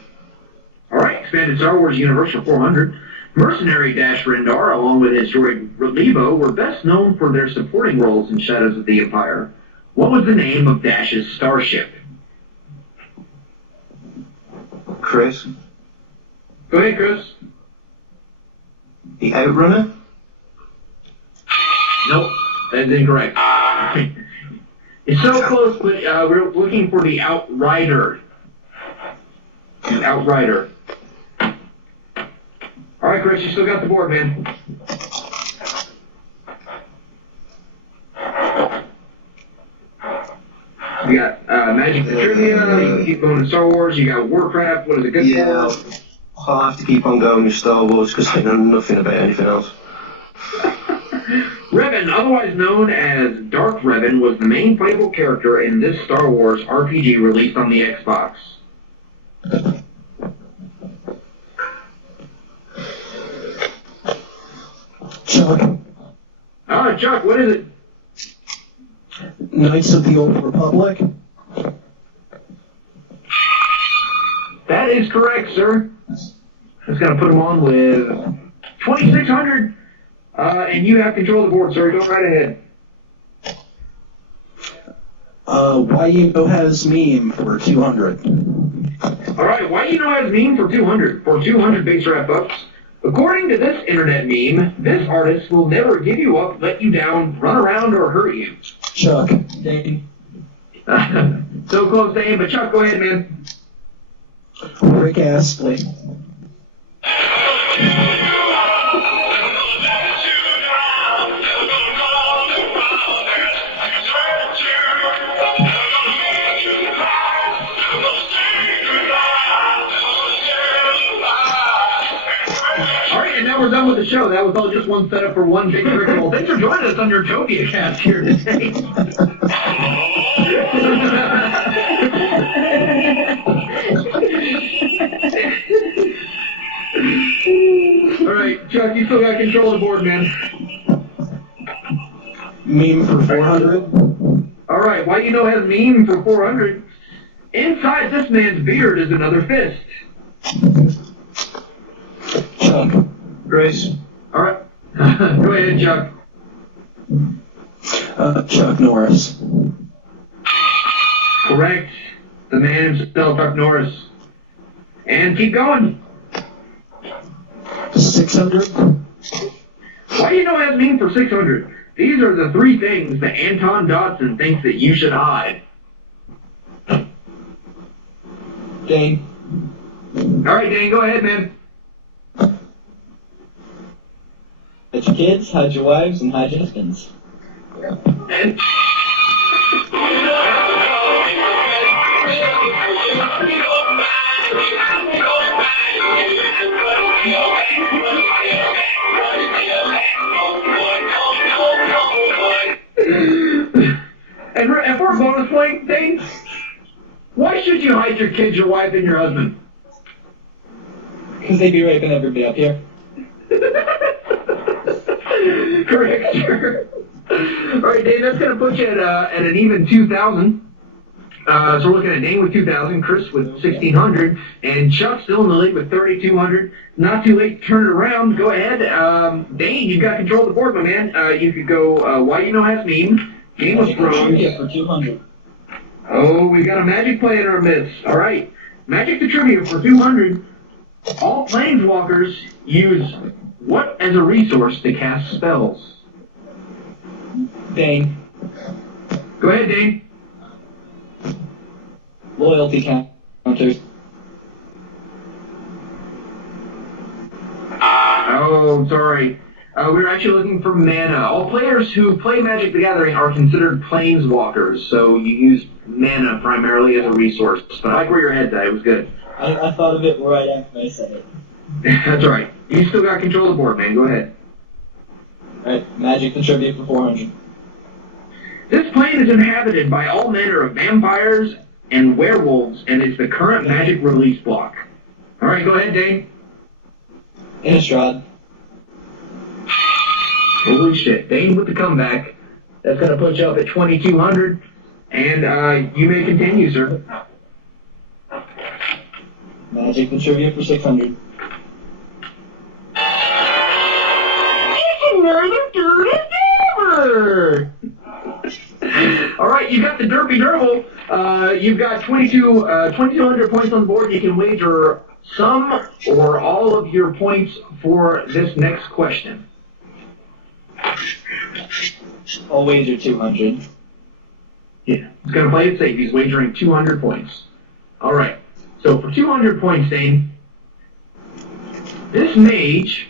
All right, expanded Star Wars universe for 400. Mercenary Dash Rendar, along with his droid Levo, were best known for their supporting roles in Shadows of the Empire. What was the name of Dash's starship? Chris. Go ahead, Chris. The Outrunner? Nope, that is incorrect. It's so close, but we're looking for the Outrider. The Outrider. All right, Chris, you still got the board, man. You got Magic the Trivia, you can keep going to Star Wars, you got Warcraft, what is it good for? I'll have to keep on going with Star Wars because I know nothing about anything else. Revan, otherwise known as Darth Revan, was the main playable character in this Star Wars RPG released on the Xbox. Chuck. Chuck, what is it? Knights of the Old Republic. That is correct, sir. Just got to put them on with 2,600. And you have control of the board, sir. Go right ahead. YUNO has meme for 200. All right, YUNO has meme for 200. For 200 base wrap-ups. According to this internet meme, this artist will never give you up, let you down, run around, or hurt you. Chuck. Dane. So close, Dane, but Chuck, go ahead, man. Rick Astley. We're done with the show. That was all just one setup for one big ritual. Thanks for joining us on NerdtopiaCast here today. All right, Chuck, you still got control of the board, man. Meme for 400. All right, YUNO has meme for 400. Inside this man's beard is another fist. Chuck. Grace. All right. Go ahead, Chuck. Chuck Norris. Correct. The man himself, Chuck Norris. And keep going. 600. YUNO has meme for 600. These are the three things that Anton Dodson thinks that you should hide. Dane. All right, Dane, go ahead, man. Hide your kids, hide your wives, and hide your husbands. And Why should you hide your kids, your wife, and your husband? Because they be raping everybody up here. Correct, sir. All right, Dave, that's going to put you at an even 2,000. So we're looking at Dane with 2,000, Chris with 1,600, and Chuck still in the lead with 3,200. Not too late to turn it around. Go ahead. Dane, you've got control of the board, my man. You could go Why You Know Has Meme, Game of Thrones. For 200. Oh, we got a magic play in our midst. All right. Magic to Trivia for 200. All planeswalkers use what as a resource to cast spells? Dane. Go ahead, Dane. Loyalty counters. Oh, sorry. We're actually looking for mana. All players who play Magic the Gathering are considered planeswalkers, so you use mana primarily as a resource. But I like where your head's at. It was good. I thought of it right after I said it. That's all right. You still got control of the board, man. Go ahead. Alright, Magic the Trivia for 400. This plane is inhabited by all manner of vampires and werewolves, and it's the current Magic release block. All right, go ahead, Dane. Innistrad. Holy shit. Dane with the comeback. That's going to put you up at 2,200, and you may continue, sir. Magic the Trivia for 600. It's another dude ever! All right, you got the Derpy Derble. You've got 2,200 points on the board. You can wager some or all of your points for this next question. I'll wager 200. Yeah, he's going to play it safe. He's wagering 200 points. All right, so for 200 points, Dane, this mage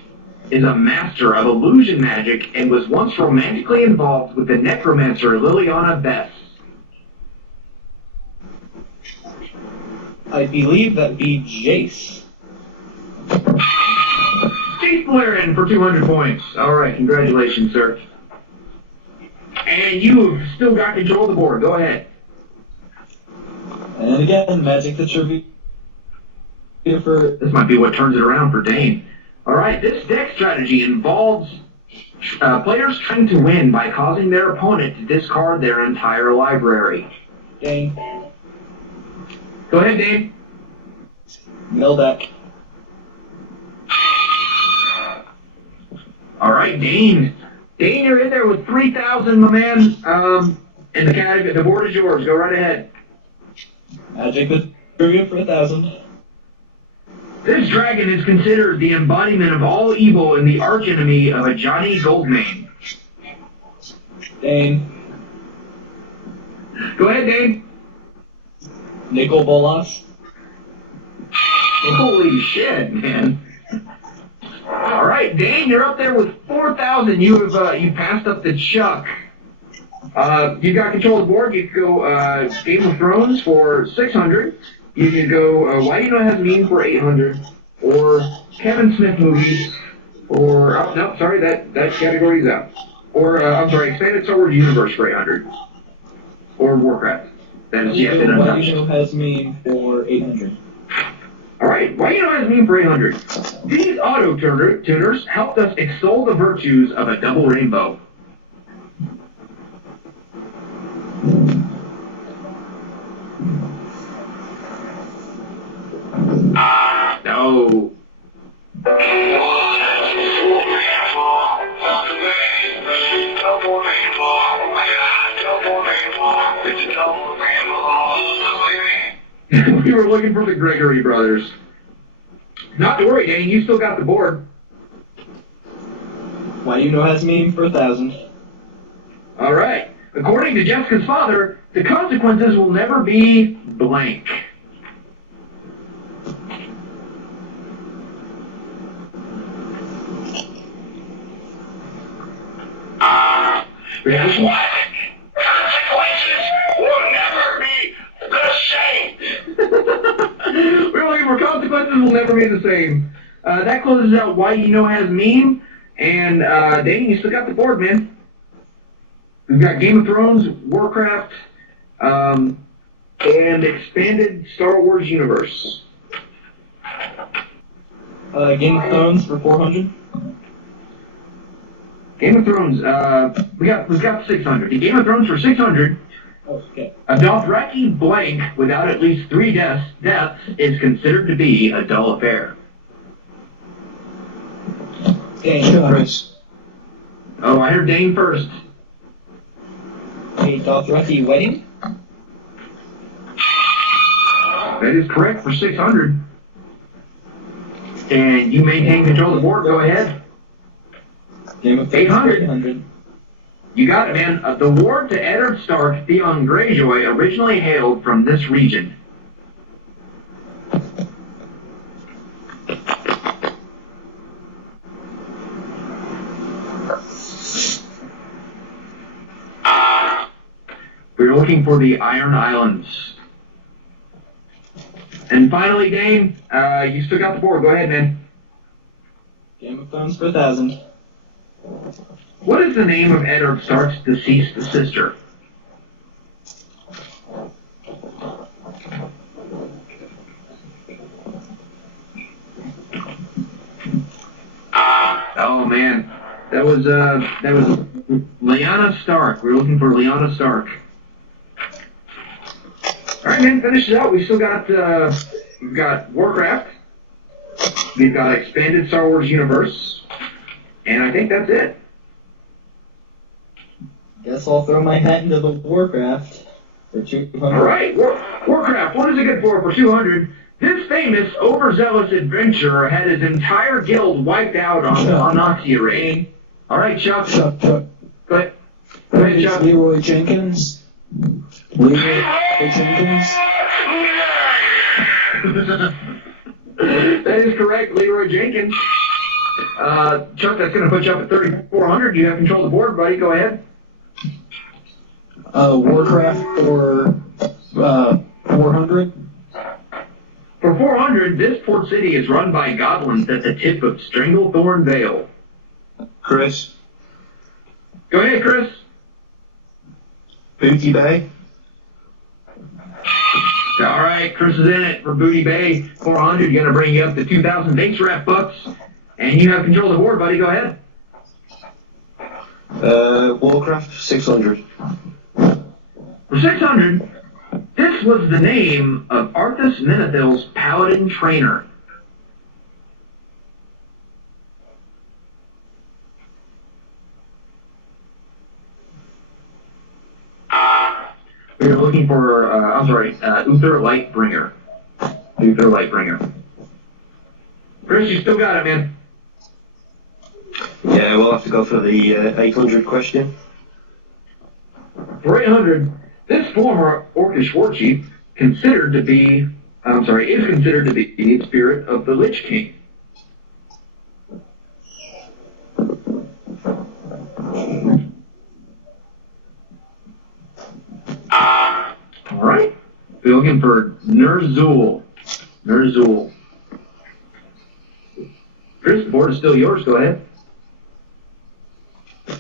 is a master of illusion magic and was once romantically involved with the necromancer Liliana Bess. I believe that'd be Jace. Jace Blairin for 200 points. All right, congratulations, sir. And you've still got control of the board. Go ahead. And again, Magic the Trivia for... This might be what turns it around for Dane. All right, this deck strategy involves players trying to win by causing their opponent to discard their entire library. Dane. Go ahead, Dane. Mill deck. All right, Dane. Dane, you're in there with 3,000, my man. And the board is yours. Go right ahead. Magic the Trivia for 1,000. This dragon is considered the embodiment of all evil and the archenemy of a Johnny Goldmane. Dane. Go ahead, Dane. Nicol Bolas. Holy shit, man. All right, Dane, you're up there with 4,000. You passed up the Chuck. You got control of the board. You could go Game of Thrones for 600. You could go Why Do You Know Has Meme for 800, or Kevin Smith movies, or no, sorry, that category's out. Or I'm sorry, Expanded Star Wars Universe for 800, or Warcraft. That is yes, and Why You Know Has Meme for 800. All right, Why You Know Has Meme for 800. These auto-tuners helped us extol the virtues of a double rainbow. No. We were looking for the Gregory brothers. Not to worry, Danny, you still got the board. Why You Know Has Meme for 1,000. All right. According to Jessica's father, the consequences will never be blank. Reaction? Consequences will never be the same. We're looking for consequences will never be the same. That closes out Why You Know Has Meme. And Danny, you still got the board, man. We've got Game of Thrones, Warcraft, and expanded Star Wars universe. Game of Thrones for 400. Game of Thrones, we got 600. The Game of Thrones for 600. Okay. A Dothraki blank without at least 3 deaths is considered to be a dull affair. Chris. Oh, I heard Dane first. A Dothraki wedding? That is correct for 600. And you maintain control of the board. Go ahead. Game of Thrones 800. You got it, man. The ward to Eddard Stark, Theon Greyjoy, originally hailed from this region. We're looking for the Iron Islands. And finally, Dane, you still got the board. Go ahead, man. Game of Thrones for 1,000. What is the name of Eddard Stark's deceased sister? Oh man, that was Lyanna Stark. We're looking for Lyanna Stark. All right, man, finish it out. We still got we've got Warcraft. We've got expanded Star Wars universe, and I think that's it. Guess I'll throw my hat into the Warcraft for 200. All right, Warcraft. What is it good for 200? This famous, overzealous adventurer had his entire guild wiped out on Oxyarade. All right, Chuck. Chuck. Go ahead. Go ahead, Chuck. Leroy Jenkins. Jenkins. That is correct, Leroy Jenkins. Chuck, that's going to put you up at 3,400. You have control of the board, buddy. Go ahead. Warcraft for 400. For 400, this port city is run by goblins at the tip of Stranglethorn Vale. Chris. Go ahead, Chris. Booty Bay. All right, Chris is in it for Booty Bay. 400, going to bring you up to 2,000. Thanks, Rap Bucks. And you have control of the board, buddy. Go ahead. Warcraft 600. For 600, this was the name of Arthas Menethil's paladin trainer. We are looking for, Uther Lightbringer. Uther Lightbringer. Chris, you still got it, man. Yeah, we'll have to go for the 800 question. For 800, this former Orcish war chief is considered to be the spirit of the Lich King. All right, we're looking for Ner'zhul. Ner'zhul. Chris, the board is still yours. Go ahead.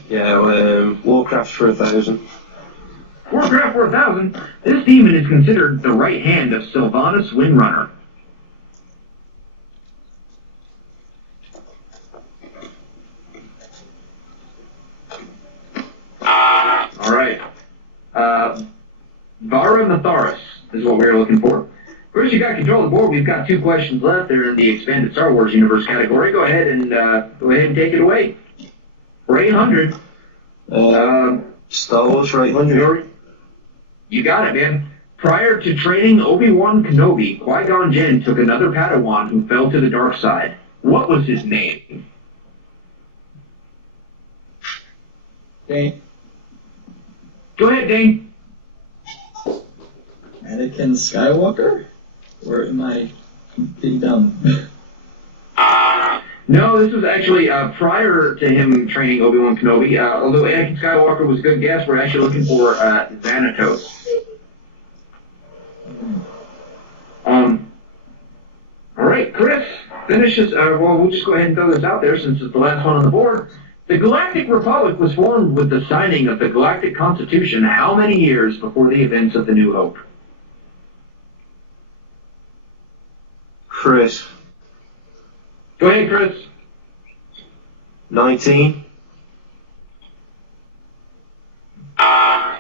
Yeah, Warcraft for 1,000. Warcraft for 1,000. This demon is considered the right hand of Sylvanas Windrunner. All right. Vara Matharis is what we're looking for. Chris, you got control of the board. We've got 2 questions left. They're in the expanded Star Wars universe category. Go ahead and take it away. For 800. Star Wars for 800. You got it, man. Prior to training Obi-Wan Kenobi, Qui-Gon Jinn took another Padawan who fell to the dark side. What was his name? Dane. Go ahead, Dane. Anakin Skywalker? Or am I being dumb? No, this was actually prior to him training Obi-Wan Kenobi. Although Anakin Skywalker was a good guess, we're actually looking for Xanatos. All right, Chris finishes. We'll just go ahead and throw this out there since it's the last one on the board. The Galactic Republic was formed with the signing of the Galactic Constitution how many years before the events of the New Hope? Chris. Go ahead, Chris. 19.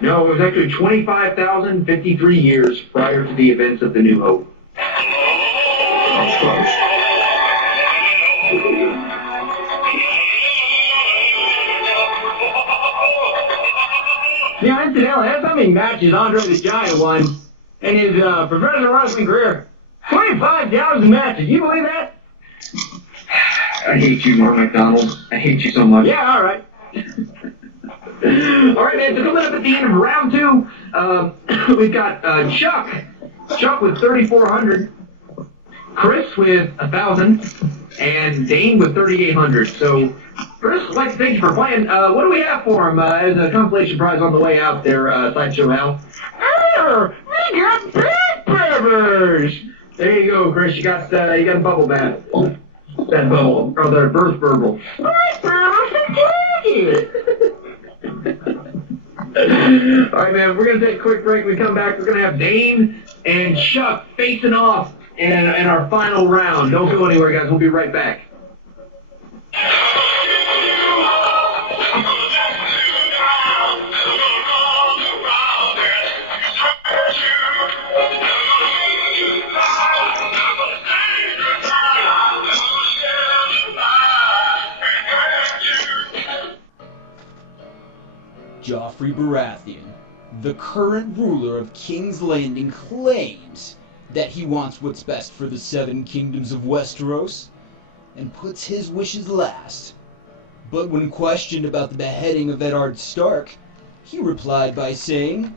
No, it was actually 25,053 years prior to the events of the New Hope. That's close. Yeah, incidentally, that's how many matches Andre the Giant won in his professional wrestling career. 25,000 matches. You believe that? I hate you, Mark McDonald. I hate you so much. Yeah, all right. All right, man, so coming up at the end of round 2, we've got Chuck. Chuck with 3,400. Chris with 1,000. And Dane with 3,800. So, Chris, I'd like to thank you for playing. What do we have for him as a consolation prize on the way out there, Sideshow Al? Oh, we got bath peppers! There you go, Chris. You got a bubble bath. That bubble. Oh, the birth burble. Birth burble, all right, man, we're going to take a quick break. When we come back, we're going to have Dane and Chuck facing off in our final round. Don't go anywhere, guys. We'll be right back. Joffrey Baratheon, the current ruler of King's Landing, claims that he wants what's best for the 7 kingdoms of Westeros, and puts his wishes last. But when questioned about the beheading of Eddard Stark, he replied by saying,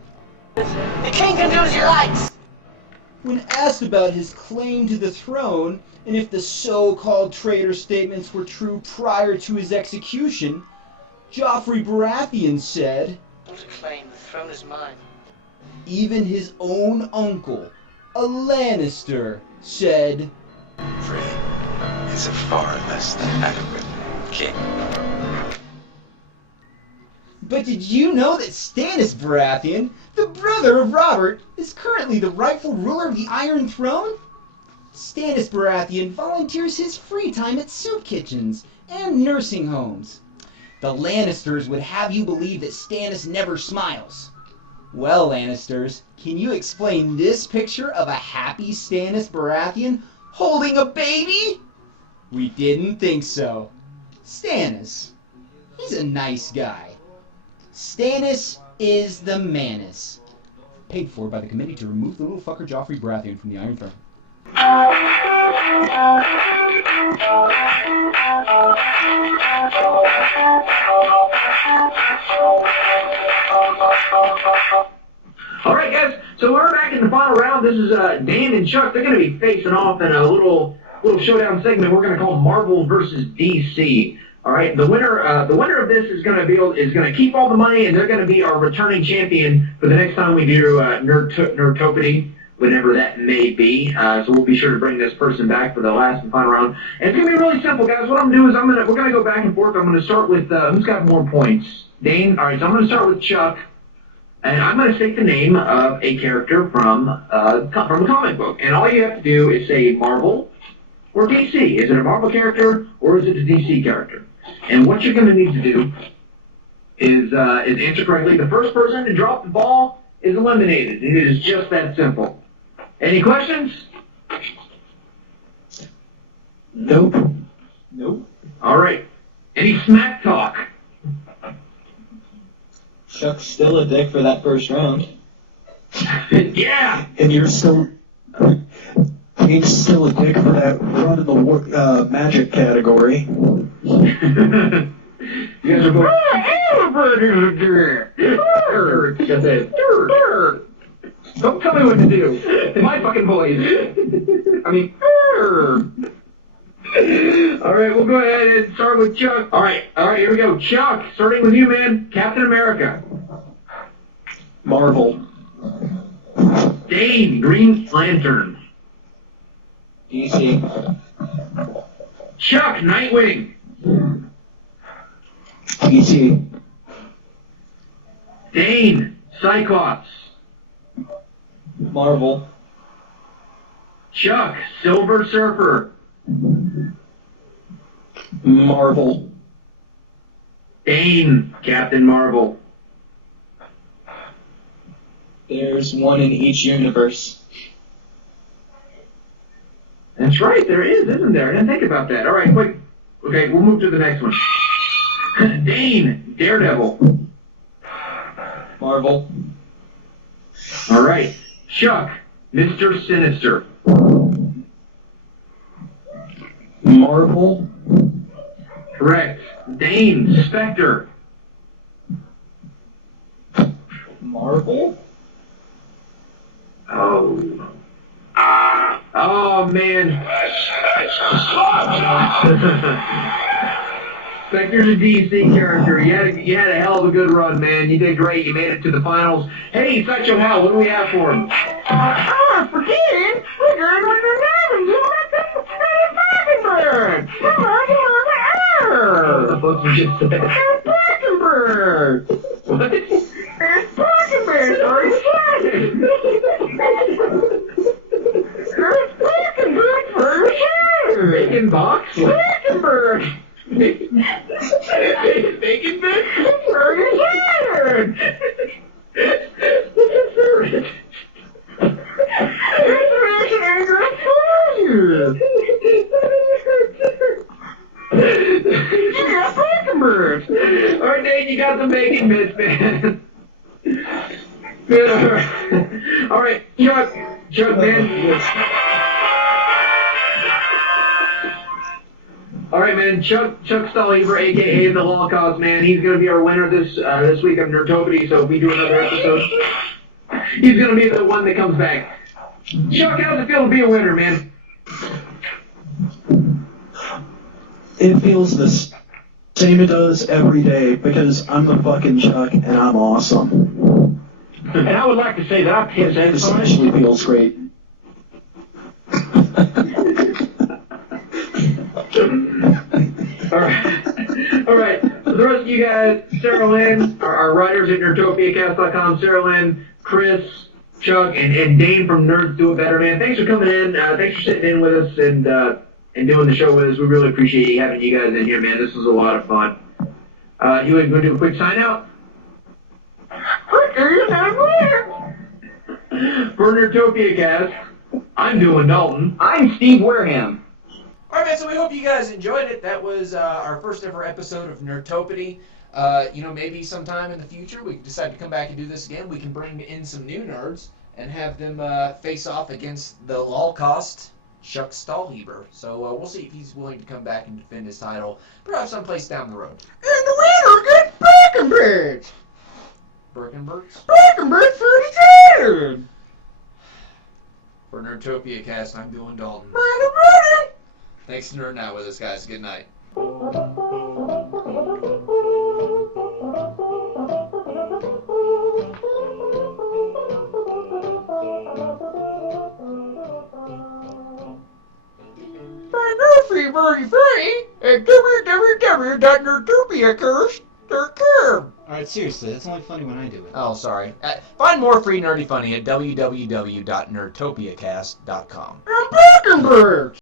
The king can do as he likes! When asked about his claim to the throne, and if the so-called traitor statements were true prior to his execution, Joffrey Baratheon said, What a claim, the throne is mine. Even his own uncle, a Lannister, said, Frey is a far less than adequate king. But did you know that Stannis Baratheon, the brother of Robert, is currently the rightful ruler of the Iron Throne? Stannis Baratheon volunteers his free time at soup kitchens and nursing homes. The Lannisters would have you believe that Stannis never smiles. Well, Lannisters, can you explain this picture of a happy Stannis Baratheon holding a baby? We didn't think so. Stannis, he's a nice guy. Stannis is the Manus. Paid for by the committee to remove the little fucker Joffrey Baratheon from the Iron Throne. All right, guys. So we're back in the final round. This is Dan and Chuck. They're going to be facing off in a little showdown segment we're going to call Marvel versus DC. All right. The winner of this is going to keep all the money, and they're going to be our returning champion for the next time we do Nerdtopady, whenever that may be. So we'll be sure to bring this person back for the last and final round. And it's going to be really simple, guys. What I'm going to do is we're going to go back and forth. I'm going to start with who's got more points. Dane. All right. So I'm going to start with Chuck. And I'm going to state the name of a character from a comic book. And all you have to do is say Marvel or DC. Is it a Marvel character or is it a DC character? And what you're going to need to do is answer correctly. The first person to drop the ball is eliminated. It is just that simple. Any questions? Nope. All right. Any smack talk? Chuck's still a dick for that first round. Yeah! And you're still a dick for that run in the magic category. You guys are both... Don't tell me what to do. It's my fucking voice. I mean... All right, we'll go ahead and start with Chuck. All right, here we go. Chuck, starting with you, man. Captain America. Marvel. Dane, Green Lantern. DC. Chuck, Nightwing. DC. Dane, Cyclops. Marvel. Chuck, Silver Surfer. Marvel. Dane, Captain Marvel. There's one in each universe. That's right, there is, isn't there? I didn't think about that. All right, quick. Okay, we'll move to the next one. Dane, Daredevil. Marvel. All right. Chuck, Mr. Sinister. Marvel. Correct. Dane, Spectre. Marvel? Oh. Oh, man. Spectre's a DC character. You had a hell of a good run, man. You did great. You made it to the finals. Hey, Sideshow Hal, what do we have for him? For kids, we're going to Berkin That's what you just said. Berkin Bertz. What? It's Berkin Bertz. Are you excited? It's Berkin Bertz for your shirt. Bacon box? Berkin Bertz. Bacon bit? For your shirt. Alright, Dave, you got the bacon bits, man. Alright, Chuck, man. Alright, man, Chuck Stahlheber, a.k.a. the Holocaust Man, he's going to be our winner this week on Nerdtopady, so if we do another episode, he's going to be the one that comes back. Chuck, how's it feel to be a winner, man? It feels the same it does every day because I'm the fucking Chuck and I'm awesome. And I would like to say that I piss It especially feels great. All right. For the rest of you guys, Sarah Lynn, our writers at NerdtopiaCast.com, Sarah Lynn, Chris, Chuck, and Dane from Nerds Do It Better, man. Thanks for coming in. Thanks for sitting in with us and doing the show with us. We really appreciate having you guys in here, man. This was a lot of fun. You want to do a quick sign out? For NerdtopiaCast, I'm Doolin Dalton. I'm Steve Wareham. Alright, man, so we hope you guys enjoyed it. That was our first ever episode of Nerdtopady. Maybe sometime in the future we decide to come back and do this again. We can bring in some new nerds and have them face off against the Holocaust, Chuck Stahlheber. So we'll see if he's willing to come back and defend his title, perhaps someplace down the road. And the winner gets Berkin Bertz. Berkin Bertz? Berkin Bertz for the third. For NerdtopiaCast, I'm Doolin Dalton. Thanks for nerding out with us, guys. Good night. Free, at www.nerdtopiacast.com. Alright, seriously, that's only funny when I do it. Oh, sorry. Find more free nerdy funny at www.nerdtopiacast.com. I'm Berkin Bertz.